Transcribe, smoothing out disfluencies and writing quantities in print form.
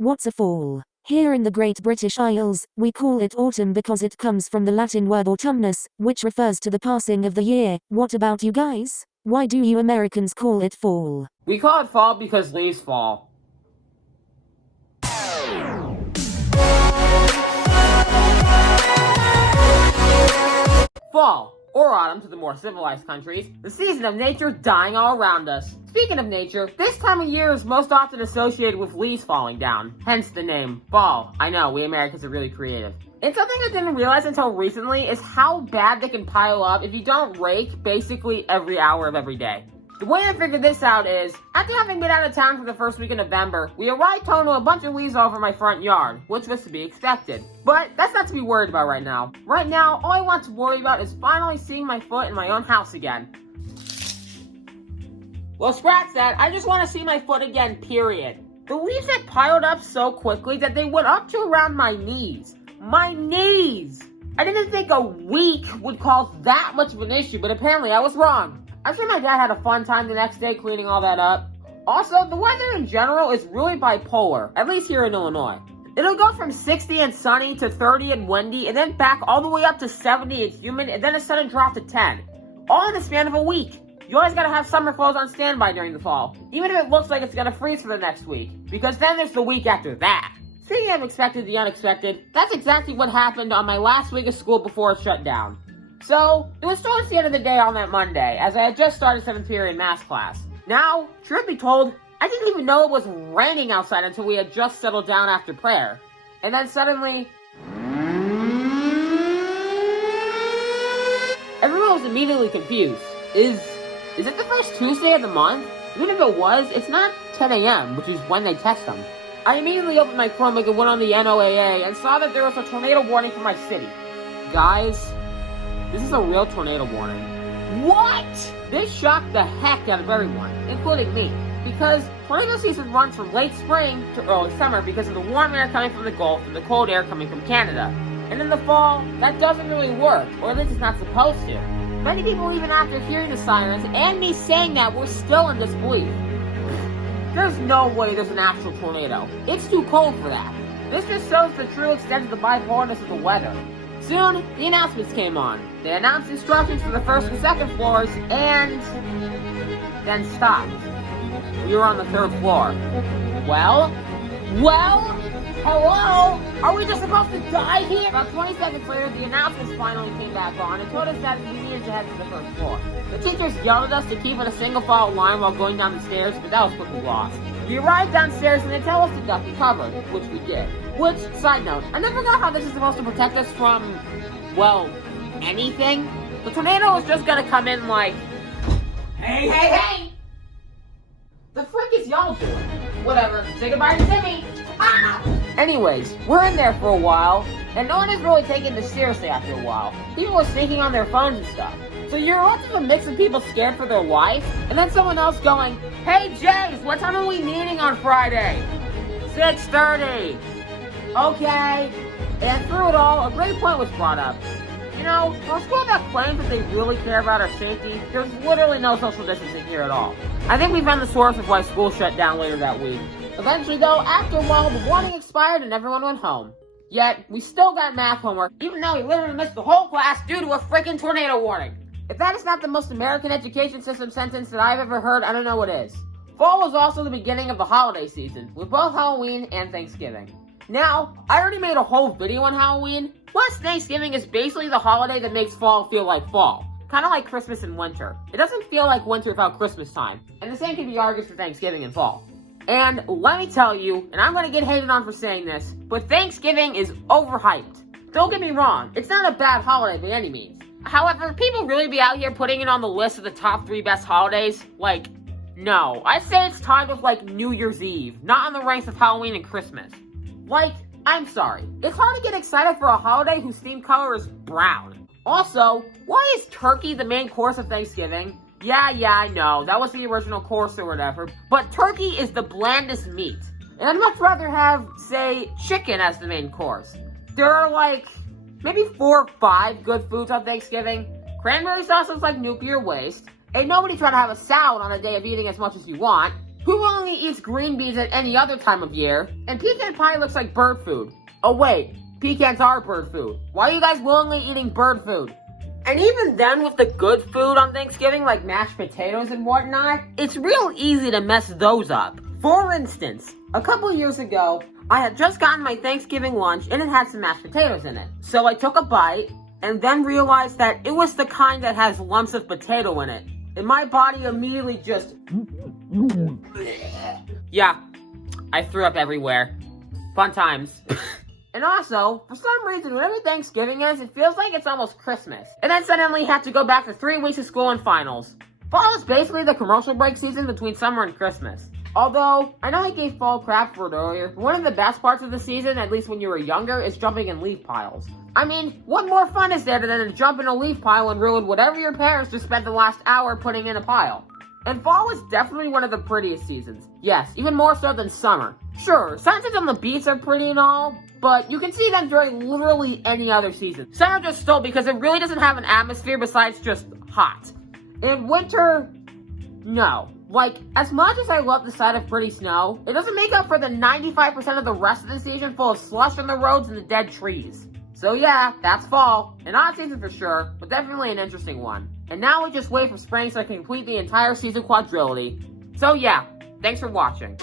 What's a fall? Here in the Great British Isles, we call it autumn because it comes from the Latin word autumnus, which refers to the passing of the year. What about you guys? Why do you Americans call it fall? We call it fall because leaves fall. Fall, or autumn to the more civilized countries, the season of nature dying all around us. Speaking of nature, this time of year is most often associated with leaves falling down, hence the name, fall. I know, we Americans are really creative. And something I didn't realize until recently is how bad they can pile up if you don't rake basically every hour of every day. The way I figured this out is, after having been out of town for the first week of November, we arrived home to a bunch of leaves all over my front yard, which was to be expected. But that's not to be worried about right now. Right now, all I want to worry about is finally seeing my foot in my own house again. Well, scratch that, I just want to see my foot again, period. The leaves had piled up so quickly that they went up to around my knees. My knees! I didn't think a week would cause that much of an issue, but apparently I was wrong. I'm sure my dad had a fun time the next day cleaning all that up. Also, the weather in general is really bipolar, at least here in Illinois. It'll go from 60 and sunny to 30 and windy, and then back all the way up to 70 and humid, and then a sudden drop to 10. All in the span of a week. You always gotta have summer clothes on standby during the fall, even if it looks like it's gonna freeze for the next week, because then there's the week after that. Speaking of expected the unexpected, that's exactly what happened on my last week of school before it shut down. So, it was towards the end of the day on that Monday, as I had just started 7th period math class. Now, truth be told, I didn't even know it was raining outside until we had just settled down after prayer. And then suddenly, everyone was immediately confused. Is it the first Tuesday of the month? Even if it was, it's not 10 a.m., which is when they test them. I immediately opened my Chromebook and went on the NOAA and saw that there was a tornado warning for my city. Guys, this is a real tornado warning. What? This shocked the heck out of everyone, including me, because tornado season runs from late spring to early summer because of the warm air coming from the Gulf and the cold air coming from Canada. And in the fall, that doesn't really work, or at least it's not supposed to. Many people, even after hearing the sirens and me saying that, were still in disbelief. There's no way there's an actual tornado. It's too cold for that. This just shows the true extent of the bipolarness of the weather. Soon, the announcements came on. They announced instructions for the first and second floors, and then stopped. We were on the 3rd floor. Well, hello? Are we just supposed to die here? About 20 seconds later, the announcements finally came back on and told us that we needed to head to the 1st floor. The teachers yelled at us to keep in a single file line while going down the stairs, but that was quickly lost. We arrived downstairs and they tell us to duck and cover, which we did. Which, side note, I never got how this is supposed to protect us from, well, anything. The tornado is just gonna come in like, hey! The frick is y'all doing? Whatever, say goodbye to Timmy! Ah! Anyways, we're in there for a while, and no one is really taking this seriously after a while. People are sneaking on their phones and stuff. So you're left with a mix of people scared for their life, and then someone else going, hey James, what time are we meeting on Friday? 6:30. Okay. And through it all, a great point was brought up. You know, for a school that claims that they really care about our safety, there's literally no social distancing here at all. I think we found the source of why school shut down later that week. Eventually though, after a while, the warning expired and everyone went home. Yet, we still got math homework, even though we literally missed the whole class due to a freaking tornado warning. If that is not the most American education system sentence that I've ever heard, I don't know what is. Fall was also the beginning of the holiday season, with both Halloween and Thanksgiving. Now, I already made a whole video on Halloween, plus Thanksgiving is basically the holiday that makes fall feel like fall. Kind of like Christmas and winter. It doesn't feel like winter without Christmas time, and the same can be argued for Thanksgiving and fall. And let me tell you, and I'm going to get hated on for saying this, but Thanksgiving is overhyped. Don't get me wrong, it's not a bad holiday by any means. However, people really be out here putting it on the list of the top 3 best holidays? Like, no. I'd say it's tied with like New Year's Eve, not on the ranks of Halloween and Christmas. Like, I'm sorry. It's hard to get excited for a holiday whose theme color is brown. Also, why is turkey the main course of Thanksgiving? Yeah, I know, that was the original course or whatever, but turkey is the blandest meat. And I'd much rather have, say, chicken as the main course. There are like, maybe 4 or 5 good foods on Thanksgiving. Cranberry sauce looks like nuclear waste. Ain't nobody trying to have a salad on a day of eating as much as you want. Who only eats green beans at any other time of year? And pecan pie looks like bird food. Oh wait, pecans are bird food. Why are you guys willingly eating bird food? And even then, with the good food on Thanksgiving, like mashed potatoes and whatnot, it's real easy to mess those up. For instance, a couple years ago, I had just gotten my Thanksgiving lunch and it had some mashed potatoes in it. So I took a bite and then realized that it was the kind that has lumps of potato in it. And my body immediately just... Yeah, I threw up everywhere. Fun times. And also, for some reason, whenever Thanksgiving is, it feels like it's almost Christmas. And then suddenly have to go back for 3 weeks of school and finals. Fall is basically the commercial break season between summer and Christmas. Although, I know I gave fall crap for it earlier, one of the best parts of the season, at least when you were younger, is jumping in leaf piles. I mean, what more fun is there than to jump in a leaf pile and ruin whatever your parents just spent the last hour putting in a pile? And fall is definitely one of the prettiest seasons. Yes, even more so than summer. Sure, sunsets on the beach are pretty and all, but you can see them during literally any other season. Summer just stole because it really doesn't have an atmosphere besides just hot. In winter, no. Like, as much as I love the sight of pretty snow, it doesn't make up for the 95% of the rest of the season full of slush on the roads and the dead trees. So yeah, that's fall. An odd season for sure, but definitely an interesting one. And now we just wait for spring so I can complete the entire season quadrilogy. So yeah, thanks for watching.